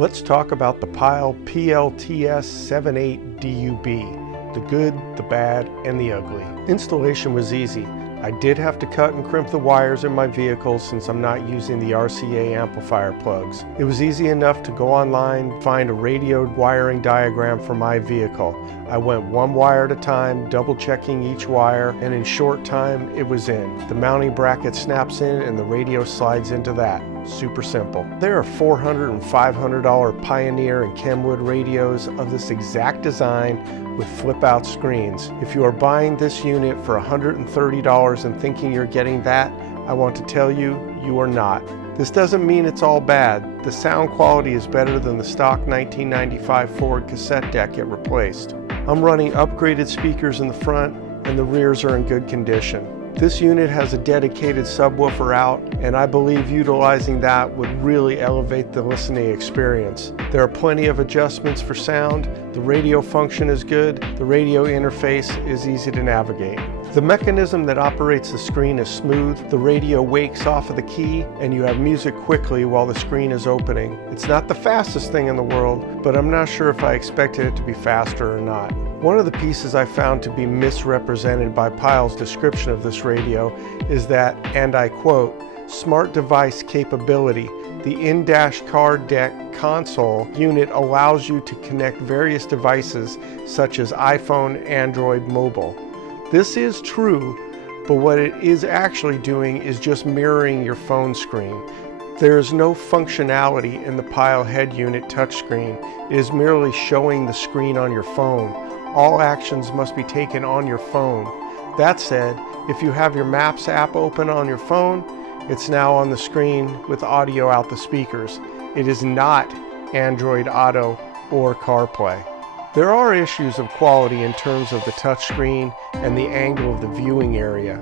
Let's talk about the Pyle PLTS78DUB, the good, the bad, and the ugly. Installation was easy. I did have to cut and crimp the wires in my vehicle since I'm not using the RCA amplifier plugs. It was easy enough to go online, find a radioed wiring diagram for my vehicle. I went one wire at a time, double checking each wire, and in short time it was in. The mounting bracket snaps in and the radio slides into that. Super simple. There are $400 and $500 Pioneer and Kenwood radios of this exact design with flip-out screens. If you are buying this unit for $130 and thinking you're getting that, I want to tell you, you are not. This doesn't mean it's all bad. The sound quality is better than the stock 1995 Ford cassette deck it replaced. I'm running upgraded speakers in the front and the rears are in good condition. This unit has a dedicated subwoofer out, and I believe utilizing that would really elevate the listening experience. There are plenty of adjustments for sound, the radio function is good, the radio interface is easy to navigate. The mechanism that operates the screen is smooth, the radio wakes off of the key, and you have music quickly while the screen is opening. It's not the fastest thing in the world, but I'm not sure if I expected it to be faster or not. One of the pieces I found to be misrepresented by Pyle's description of this radio is that, and I quote, smart device capability. The in-dash car deck console unit allows you to connect various devices such as iPhone, Android, mobile. This is true, but what it is actually doing is just mirroring your phone screen. There is no functionality in the Pyle head unit touchscreen. It is merely showing the screen on your phone. All actions must be taken on your phone. That said, if you have your Maps app open on your phone, it's now on the screen with audio out the speakers. It is not Android Auto or CarPlay. There are issues of quality in terms of the touchscreen and the angle of the viewing area.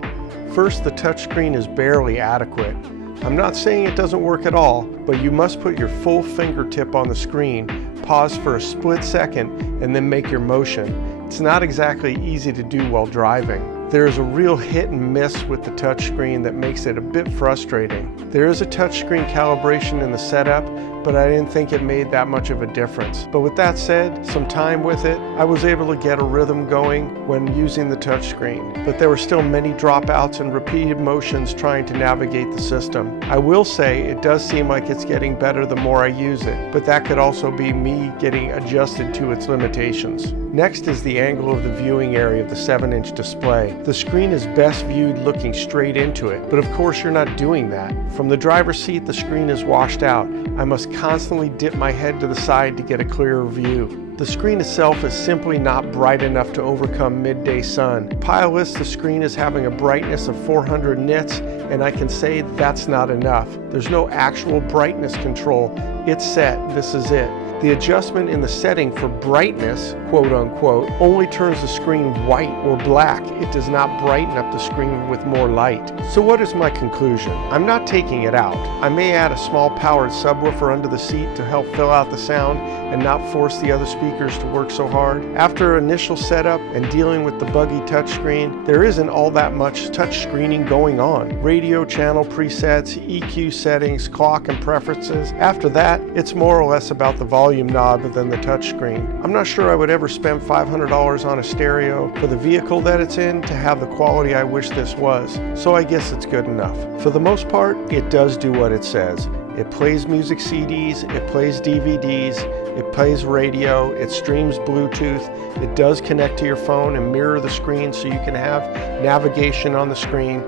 First, the touchscreen is barely adequate. I'm not saying it doesn't work at all, but you must put your full fingertip on the screen, pause for a split second, and then make your motion. It's not exactly easy to do while driving. There is a real hit and miss with the touchscreen that makes it a bit frustrating. There is a touchscreen calibration in the setup, but I didn't think it made that much of a difference. But with that said, some time with it, I was able to get a rhythm going when using the touchscreen. But there were still many dropouts and repeated motions trying to navigate the system. I will say it does seem like it's getting better the more I use it, but that could also be me getting adjusted to its limitations. Next is the angle of the viewing area of the 7-inch display. The screen is best viewed looking straight into it, but of course you're not doing that. From the driver's seat, the screen is washed out. I must constantly dip my head to the side to get a clearer view. The screen itself is simply not bright enough to overcome midday sun. Pyle lists the screen as having a brightness of 400 nits, and I can say that's not enough. There's no actual brightness control. It's set, this is it. The adjustment in the setting for brightness, quote unquote, only turns the screen white or black. It does not brighten up the screen with more light. So what is my conclusion? I'm not taking it out. I may add a small powered subwoofer under the seat to help fill out the sound and not force the other speakers to work so hard. After initial setup and dealing with the buggy touchscreen, there isn't all that much touch screening going on. Radio channel presets, EQ settings, clock and preferences. After that, it's more or less about the volume knob than the touchscreen. I'm not sure I would ever spend $500 on a stereo for the vehicle that it's in to have the quality I wish this was, so I guess it's good enough. For the most part, it does do what it says. It plays music CDs, it plays DVDs, it plays radio, it streams Bluetooth, it does connect to your phone and mirror the screen so you can have navigation on the screen.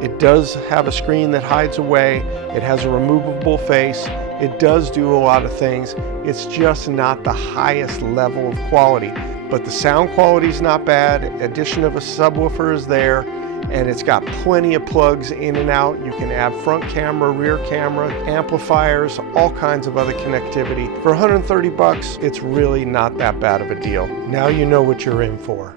It does have a screen that hides away, it has a removable face, it does do a lot of things. It's just not the highest level of quality. But the sound quality is not bad, addition of a subwoofer is there, and it's got plenty of plugs in and out. You can add front camera, rear camera, amplifiers, all kinds of other connectivity. For $130 bucks, it's really not that bad of a deal. Now you know what you're in for.